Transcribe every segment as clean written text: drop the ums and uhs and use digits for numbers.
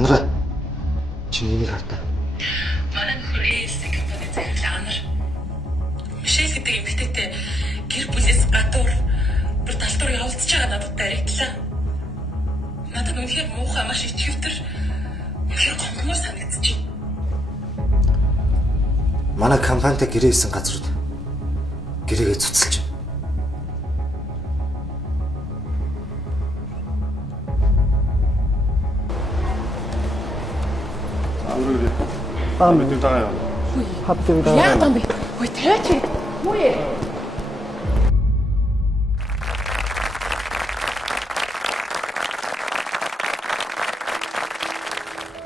Анара. Чи энийг хартаа. Манай нөхөр ээлсэг компани захирал Анар. Мишель гэдэг эмэгтэйтэй гэр бүлээс гадуур бүр талтуур явуулж байгаа надад даригдлаа. Надад үнэхээр муухай маш ичвэтэр үнэхээр гомдмоор санагдчих. Манай компанитай гэрээ хийсэн газрууд гэрээгээ цуцалж байна. Мэдээ таа яа. Яа гам бэ? Ой тэрэ чи. Мууе.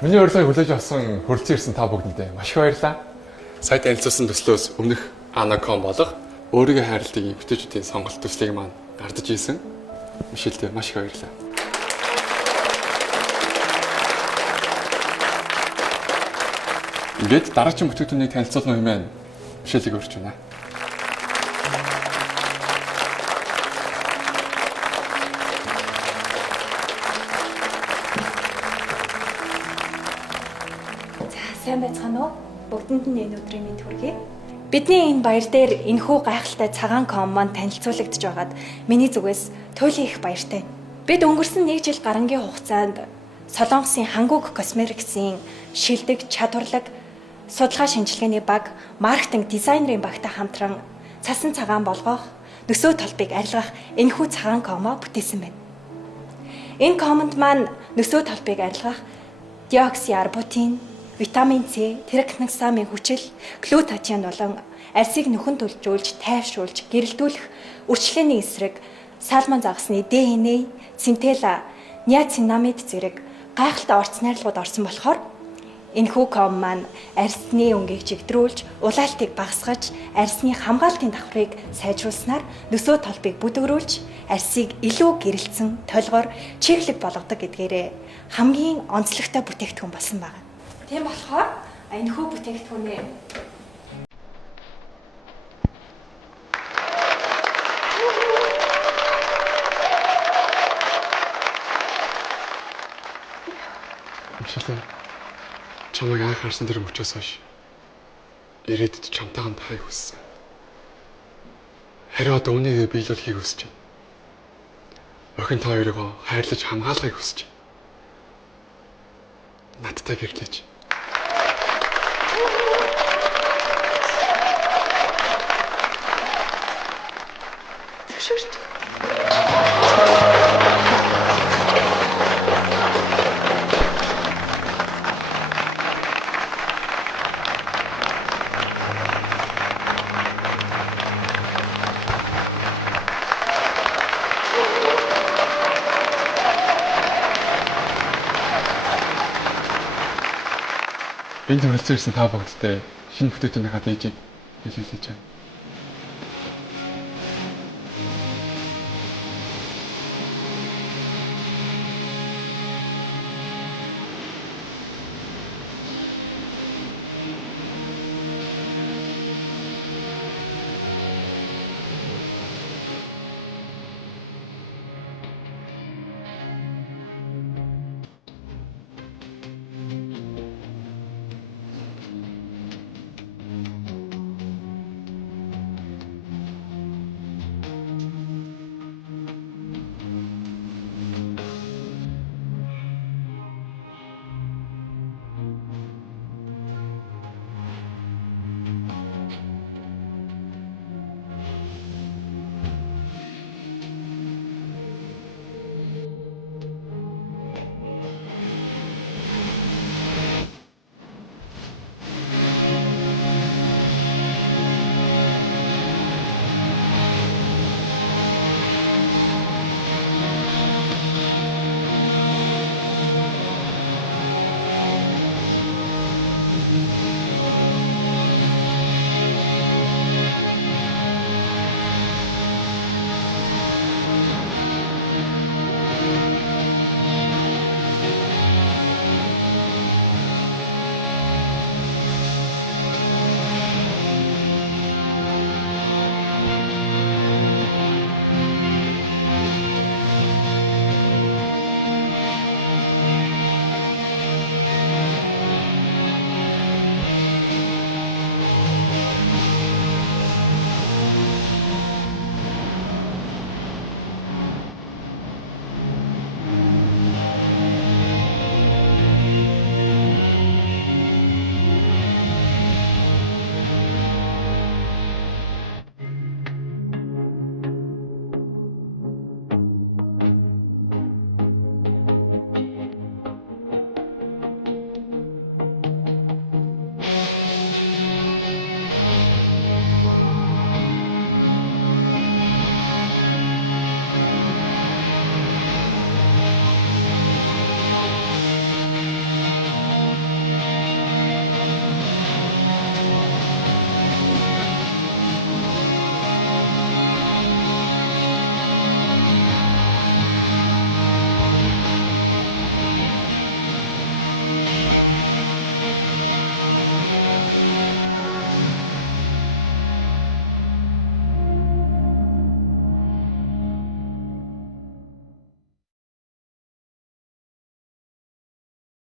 Миний урилгыг хүлээж авсан хүрэлцэн ирсэн та бүгдэндээ маш их баярлалаа. Сая танилцуулсан төслөөс өмнөх Anacom болох өөрийнхөө хайрлтыг бүтээчүүдийн сонголт төслийг маань гардаж ийсэн. Мишельтэй маш их баярлалаа. Ингээд дараагийн бүтээгдэхүүнийг танилцуулна юм байна. Мишелийг өрч байна. Сайн байцгаана уу? Бүгдэнд нь энэ өдрийн мэнд хүргэе. Бидний энэ баяр дээр энэхүү гайхалтай цагаан ком маань танилцуулагдж байгаад миний зүгээс туйлын их баяртай. Бид өнгөрсөн 1 жил гарангийн хугацаанд Солонгосын Хангук Косметиксийн шилдэг, чадварлаг судалгаа шинжилгээний баг, маркетинг дизайнерын багтай хамтран цасан цагаан болгох, нөсөө толбыг арилгах энэхүү цагаан комо бүтээсэн байна. Энэ комонд маань нөсөө толбыг арилгах диоксиарбутин, витамин С, трикноксамын хүчил, глютатион болон арсыг нөхөн төлжүүлж, тайвшруулж, гэрэлтүүлэх үрчлээний эсрэг, салмон загасны ДНА, центела, ниацинамид зэрэг гайхалтай орц найрлагууд орсон болохоор энэхүү ком маань арсны өнгийг чигдрүүлж, улаалтыг багасгаж, арсны хамгаалтын давхрыг сайжруулснаар нөсөө толбыг бүдгөрүүлж, арсыг илүү гэрэлтсэн, толгоор чиглэг болгодог гэдгээрээ хамгийн онцлогтой бүтээгдэхүүн болсон байна. Тийм болохоор энэхүү бүтээгдэхүүнээ Мишель чамайг анх харсан тэр мөчөөс хойш ирээдүйд чамтай хамт хайх хүссэн. Харин одоо үүнийг биелүүлэхийг хүсэж байна. Охин та хоёроо хайрлаж хамгаалахыг хүсэж байна. Надтай гэрлэж. Энд хүрэлцэн ирсэн та бүгдтэй шинэ бүтээгдэхүүнийхаа дээжийг хэлэлцэж байна.